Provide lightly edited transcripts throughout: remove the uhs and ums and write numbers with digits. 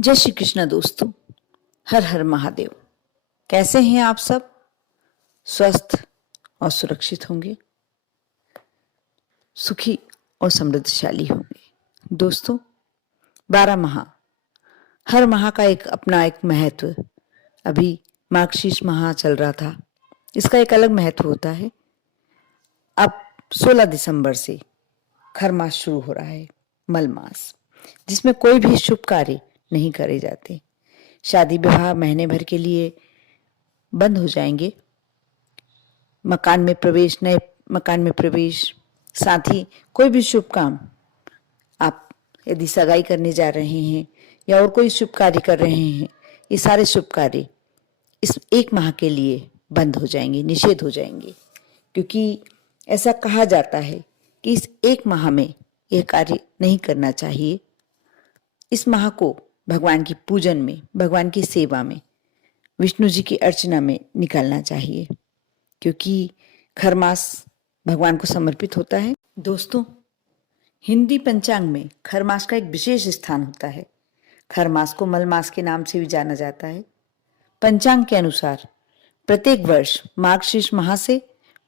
जय श्री कृष्ण दोस्तों। हर हर महादेव। कैसे हैं आप सब? स्वस्थ और सुरक्षित होंगे, सुखी और समृद्धशाली होंगे। दोस्तों, 12 माह, हर माह का अपना एक महत्व। अभी मार्गशीर्ष माह चल रहा था, इसका एक अलग महत्व होता है। अब 16 दिसंबर से खर मास शुरू हो रहा है, मल मास, जिसमें कोई भी शुभ कार्य नहीं करे जाते। शादी विवाह महीने भर के लिए बंद हो जाएंगे। मकान में प्रवेश, नए मकान में प्रवेश, साथ ही कोई भी शुभ काम, आप यदि सगाई करने जा रहे हैं या और कोई शुभ कार्य कर रहे हैं, ये सारे शुभ कार्य इस एक माह के लिए बंद हो जाएंगे, निषेध हो जाएंगे। क्योंकि ऐसा कहा जाता है कि इस एक माह में यह कार्य नहीं करना चाहिए। इस माह को भगवान की पूजन में, भगवान की सेवा में, विष्णु जी की अर्चना में निकालना चाहिए, क्योंकि खर मास भगवान को समर्पित होता है। दोस्तों, हिंदी पंचांग में खर मास का एक विशेष स्थान होता है। खर मास को मल मास के नाम से भी जाना जाता है। पंचांग के अनुसार प्रत्येक वर्ष मार्गशीर्ष माह से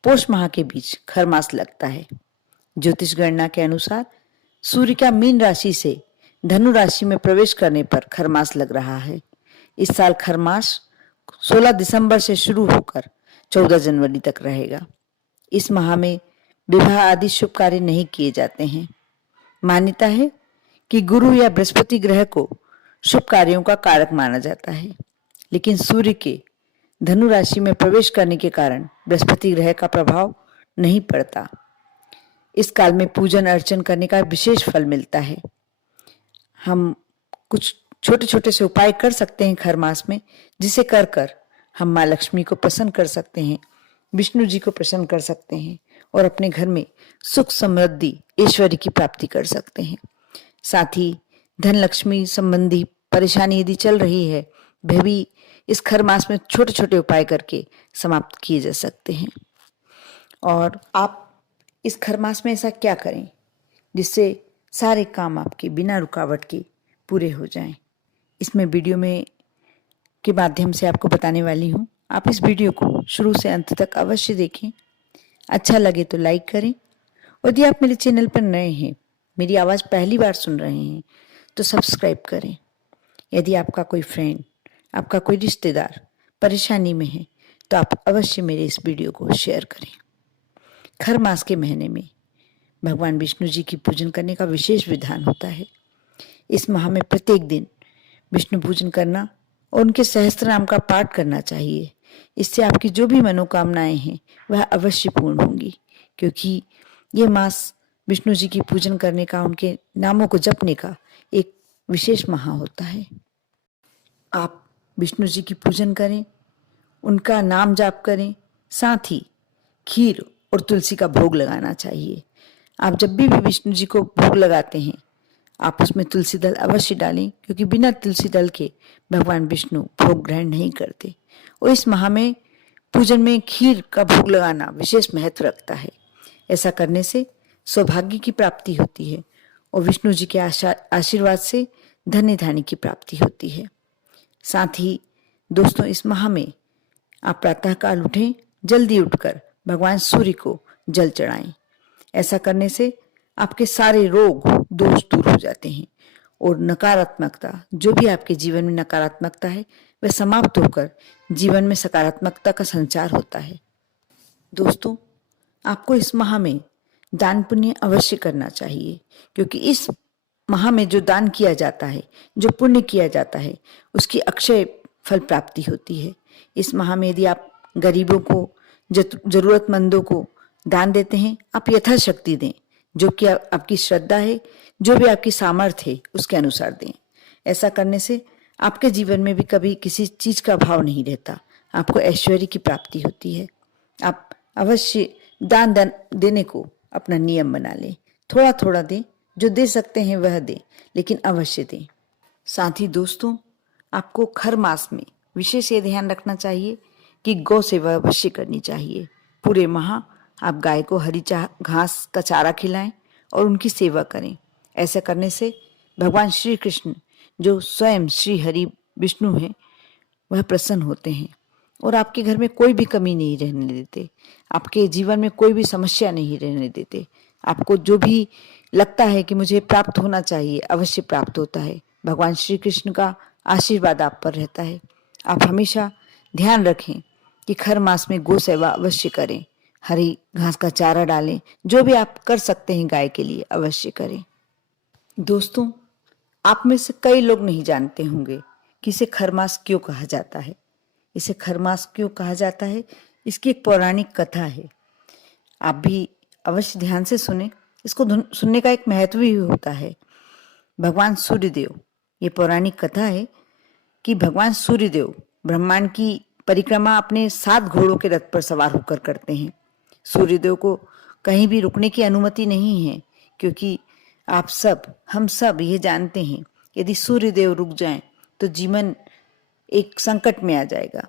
पोष माह के बीच खर मास लगता है। ज्योतिष गणना के अनुसार सूर्य का मीन राशि से धनु राशि में प्रवेश करने पर खर मास लग रहा है। इस साल खर मास 16 दिसंबर से शुरू होकर 14 जनवरी तक रहेगा। इस माह में विवाह आदि शुभ कार्य नहीं किए जाते हैं। मान्यता है कि गुरु या बृहस्पति ग्रह को शुभ कार्यों का कारक माना जाता है, लेकिन सूर्य के धनु राशि में प्रवेश करने के कारण बृहस्पति ग्रह का प्रभाव नहीं पड़ता। इस काल में पूजन अर्चन करने का विशेष फल मिलता है। हम कुछ छोटे छोटे से उपाय कर सकते हैं खर मास में, जिसे कर कर हम माँ लक्ष्मी को प्रसन्न कर सकते हैं, विष्णु जी को प्रसन्न कर सकते हैं और अपने घर में सुख समृद्धि ऐश्वर्य की प्राप्ति कर सकते हैं। साथ ही धन लक्ष्मी संबंधी परेशानी यदि चल रही है, वह भी इस खर मास में छोटे छोटे उपाय करके समाप्त किए जा सकते हैं। और आप इस खर मास में ऐसा क्या करें जिससे सारे काम आपके बिना रुकावट के पूरे हो जाएं, इसमें वीडियो में के माध्यम से आपको बताने वाली हूँ। आप इस वीडियो को शुरू से अंत तक अवश्य देखें। अच्छा लगे तो लाइक करें, और यदि आप मेरे चैनल पर नए हैं, मेरी आवाज़ पहली बार सुन रहे हैं, तो सब्सक्राइब करें। यदि आपका कोई फ्रेंड, आपका कोई रिश्तेदार परेशानी में है, तो आप अवश्य मेरे इस वीडियो को शेयर करें। खर मास के महीने में भगवान विष्णु जी की पूजन करने का विशेष विधान होता है। इस माह में प्रत्येक दिन विष्णु पूजन करना और उनके सहस्त्र नाम का पाठ करना चाहिए। इससे आपकी जो भी मनोकामनाएं हैं वह अवश्य पूर्ण होंगी, क्योंकि ये मास विष्णु जी की पूजन करने का, उनके नामों को जपने का एक विशेष माह होता है। आप विष्णु जी की पूजन करें, उनका नाम जाप करें, साथ ही खीर और तुलसी का भोग लगाना चाहिए। आप जब भी विष्णु जी को भोग लगाते हैं, आप उसमें तुलसी दल अवश्य डालें, क्योंकि बिना तुलसी दल के भगवान विष्णु भोग ग्रहण नहीं करते। और इस माह में पूजन में खीर का भोग लगाना विशेष महत्व रखता है। ऐसा करने से सौभाग्य की प्राप्ति होती है और विष्णु जी के आशीर्वाद से धन्य धान्य की प्राप्ति होती है। साथ ही दोस्तों, इस माह में आप प्रातःकाल उठें, जल्दी उठकर भगवान सूर्य को जल चढ़ाएं। ऐसा करने से आपके सारे रोग दोष दूर हो जाते हैं और नकारात्मकता, जो भी आपके जीवन में नकारात्मकता है, वह समाप्त होकर जीवन में सकारात्मकता का संचार होता है। दोस्तों, आपको इस माह में दान पुण्य अवश्य करना चाहिए, क्योंकि इस माह में जो दान किया जाता है, जो पुण्य किया जाता है, उसकी अक्षय फल प्राप्ति होती है। इस माह में यदि आप गरीबों को, जरूरतमंदों को दान देते हैं, आप यथाशक्ति दें, जो कि आपकी श्रद्धा है, जो भी आपकी सामर्थ्य है, उसके अनुसार दें। ऐसा करने से आपके जीवन में भी कभी किसी चीज का अभाव नहीं रहता, आपको ऐश्वर्य की प्राप्ति होती है। आप अवश्य दान देने को अपना नियम बना लें। थोड़ा थोड़ा दें, जो दे सकते हैं वह दें, लेकिन अवश्य दें। साथ ही दोस्तों, आपको खर मास में विशेष ये ध्यान रखना चाहिए कि गौ सेवा अवश्य करनी चाहिए। पूरे माह आप गाय को हरी घास का चारा खिलाएं और उनकी सेवा करें। ऐसा करने से भगवान श्री कृष्ण जो स्वयं श्री हरि विष्णु हैं, वह प्रसन्न होते हैं और आपके घर में कोई भी कमी नहीं रहने देते, आपके जीवन में कोई भी समस्या नहीं रहने देते। आपको जो भी लगता है कि मुझे प्राप्त होना चाहिए, अवश्य प्राप्त होता है। भगवान श्री कृष्ण का आशीर्वाद आप पर रहता है। आप हमेशा ध्यान रखें कि खर मास में गौ सेवा अवश्य करें, हरी घास का चारा डालें, जो भी आप कर सकते हैं गाय के लिए अवश्य करें। दोस्तों, आप में से कई लोग नहीं जानते होंगे कि इसे खरमास क्यों कहा जाता है। इसे खरमास क्यों कहा जाता है, इसकी एक पौराणिक कथा है। आप भी अवश्य ध्यान से सुने, इसको सुनने का एक महत्व भी होता है। भगवान सूर्यदेव, ये पौराणिक कथा है कि भगवान सूर्यदेव ब्रह्मांड की परिक्रमा अपने 7 घोड़ों के रथ पर सवार होकर करते हैं। सूर्यदेव को कहीं भी रुकने की अनुमति नहीं है, क्योंकि आप सब, हम सब ये जानते हैं, यदि सूर्यदेव रुक जाएं तो जीवन एक संकट में आ जाएगा।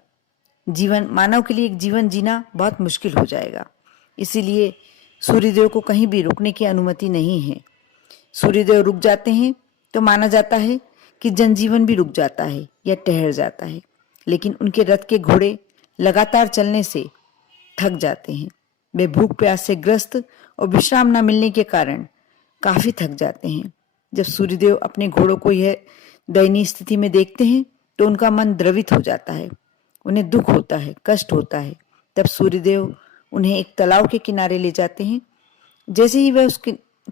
जीवन, मानव के लिए एक जीवन जीना बहुत मुश्किल हो जाएगा। इसीलिए सूर्यदेव को कहीं भी रुकने की अनुमति नहीं है। सूर्यदेव रुक जाते हैं तो माना जाता है कि जनजीवन भी रुक जाता है या ठहर जाता है, लेकिन उनके रथ के घोड़े लगातार चलने से थक जाते हैं। वे भूख प्यास से ग्रस्त और विश्राम न मिलने के कारण काफी थक जाते हैं। जब सूर्यदेव अपने घोड़ों को यह दयनीय स्थिति में देखते हैं तो उनका मन द्रवित हो जाता है, उन्हें दुख होता है, कष्ट होता है। तब सूर्यदेव उन्हें एक तालाब के किनारे ले जाते हैं। जैसे ही वह उस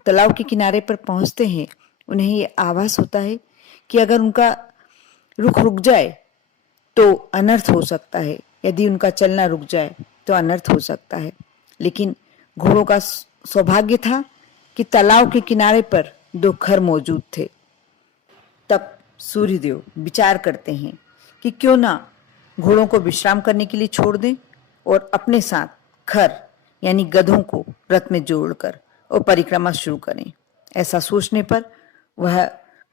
तालाब के किनारे पर पहुंचते हैं, उन्हें ये आभास होता है कि अगर उनका रुक जाए तो अनर्थ हो सकता है, यदि उनका चलना रुक जाए तो अनर्थ हो सकता है। लेकिन घोड़ों का सौभाग्य था कि तालाब के किनारे पर 2 खर मौजूद थे। तब सूर्यदेव विचार करते हैं कि क्यों ना घोड़ों को विश्राम करने के लिए छोड़ दें और अपने साथ खर यानी गधों को रथ में जोड़कर और परिक्रमा शुरू करें। ऐसा सोचने पर वह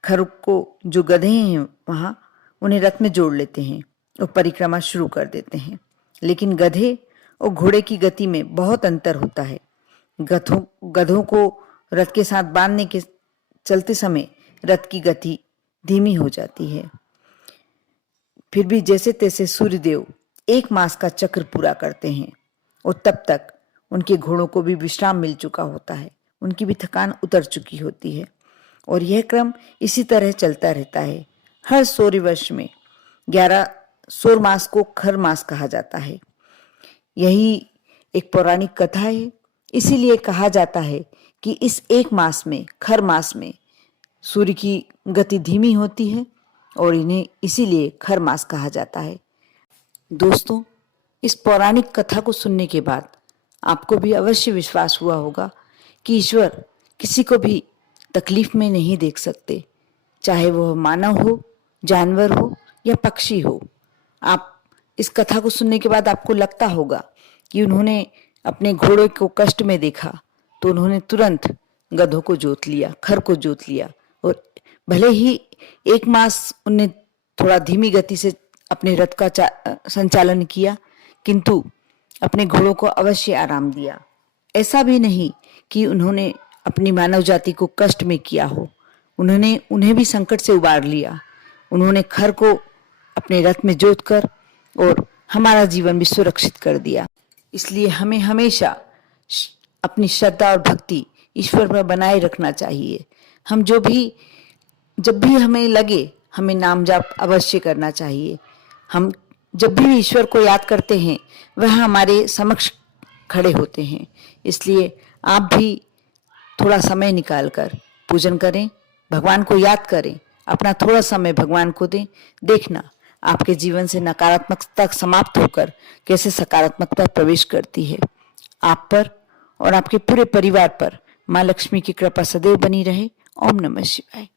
खर को, जो गधे हैं वहां, उन्हें रथ में जोड़ लेते हैं और परिक्रमा शुरू कर देते हैं। लेकिन गधे और घोड़े की गति में बहुत अंतर होता है। गधों को रथ के साथ बांधने के चलते समय रथ की गति धीमी हो जाती है। फिर भी जैसे तैसे सूर्यदेव 1 मास का चक्र पूरा करते हैं और तब तक उनके घोड़ों को भी विश्राम मिल चुका होता है, उनकी भी थकान उतर चुकी होती है। और यह क्रम इसी तरह चलता रहता है। हर सूर्यवर्ष में 11 सौर मास को खर मास कहा जाता है। यही एक पौराणिक कथा है। इसीलिए कहा जाता है कि इस 1 मास में, खर मास में, सूर्य की गति धीमी होती है और इन्हें इसीलिए खर मास कहा जाता है। दोस्तों, इस पौराणिक कथा को सुनने के बाद आपको भी अवश्य विश्वास हुआ होगा कि ईश्वर किसी को भी तकलीफ में नहीं देख सकते, चाहे वह मानव हो, जानवर हो या पक्षी हो। आप इस कथा को सुनने के बाद आपको लगता होगा कि उन्होंने अपने घोड़े को कष्ट में देखा तो उन्होंने तुरंत गधों को जोत लिया, खर को जोत लिया, और भले ही 1 मास उन्हें थोड़ा धीमी गति से अपने रथ का संचालन किया, किंतु अपने घोड़ों को अवश्य आराम दिया। ऐसा भी नहीं कि उन्होंने अपनी मानव जाति को कष्ट में किया हो, उन्होंने उन्हें भी संकट से उबार लिया। उन्होंने खर को अपने रथ में जोत कर और हमारा जीवन भी सुरक्षित कर दिया। इसलिए हमें हमेशा अपनी श्रद्धा और भक्ति ईश्वर पर बनाए रखना चाहिए। हम जब भी हमें लगे, हमें नाम जाप अवश्य करना चाहिए। हम जब भी ईश्वर को याद करते हैं, वह हमारे समक्ष खड़े होते हैं। इसलिए आप भी थोड़ा समय निकालकर पूजन करें, भगवान को याद करें, अपना थोड़ा समय भगवान को दें। देखना आपके जीवन से नकारात्मकता समाप्त होकर कैसे सकारात्मकता प्रवेश करती है। आप पर और आपके पूरे परिवार पर माँ लक्ष्मी की कृपा सदैव बनी रहे। ओम नमः शिवाय।